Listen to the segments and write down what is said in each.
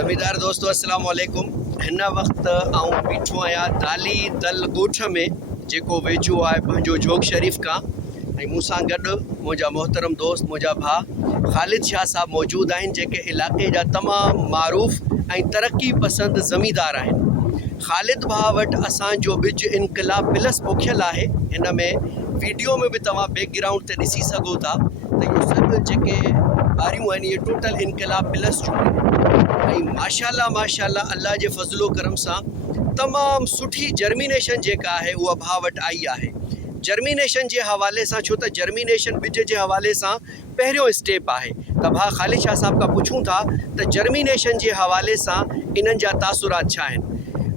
ज़मींदार दोस्तों अस्सलाम वालेकुम। हिन वक्त आऊं बीठो आहियां दाली दल ॻोठ में जेको वेझो आहे पंहिंजो जोग शरीफ़ खां। ऐं मूंसां गॾु मुंहिंजा मोहतरम दोस्त मुंहिंजा भाउ ख़ालिद शाह साहब मौजूद आहिनि, जेके इलाइक़े जा तमामु मारूफ़ ऐं तरक़ी पसंद ज़मींदार आहिनि। ख़ालिद भाउ वटि असांजो ॿिज इनकलाब प्लस पोखियल आहे। हिन में वीडियो में बि तव्हां बैकग्राउंड ते ॾिसी सघो था त इहो सभु जेके ॿारियूं आहिनि इहे टोटल इनकलाब प्लस जूं आहिनि। ऐं माशाल्लाह माशाल्लाह अल्लाह जे फज़लो करम सां तमामु सुठी जर्मिनेशन जेका आहे उहा भाउ वटि आई आहे। जर्मिनेशन जे हवाले सां, छो त जर्मिनेशन ॿिज जे हवाले सां पहिरियों स्टेप आहे, त भाउ ख़ालिद शाह साहब खां पुछूं था त जर्मिनेशन जे हवाले सां इन्हनि जा तासुरात छा आहिनि।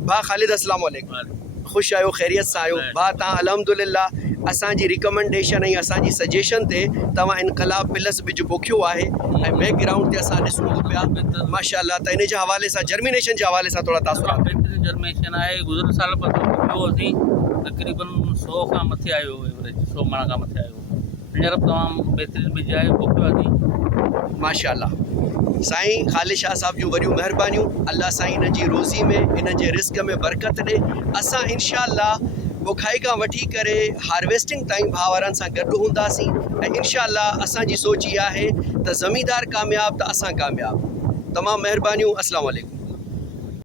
भाउ ख़ालिद अस्सलाम वालेकुम, ख़ुशि आहियो, ख़ैरियत सां आहियो? भाउ तव्हां अल्हम्दुलिल्लाह असांजी रिकमेंडेशन ऐं असांजी सजेशन ते तव्हां इनकलाब प्लस ॿिज पोखियो आहे ऐं बैकग्राउंड ते असां ॾिसूं पिया माशाल्लाह। त इन जे हवाले सां जर्मिनेशन जे हवाले सां थोरा तासुरात। बेहतरीन जर्मिनेशन आहे। गुज़िरियल साल पोइ तक़रीबन 100 खां मथे आयो, एवरेज 100 माण्हुनि खां मथे आयो। हींअर तमामु बहितरीन ॿिज आहे, पोखियो आहे माशाल्लाह। साईं ख़ालिद शाह साहब जूं वॾियूं महिरबानियूं। अल्लाह साईं हिन जी रोज़ी में, हिन जे रिस्क में बरकत ॾे। असां इंशाअल्लाह पोखाई खां वठी करे हार्वेस्टिंग ताईं भाउरनि सां गॾु हूंदासीं ऐं इंशाअल्लाह असांजी सोच इहा आहे त ज़मींदार कामयाबु त असां कामयाबु। तमामु महिरबानियूं। अस्सलाम वालेकुम।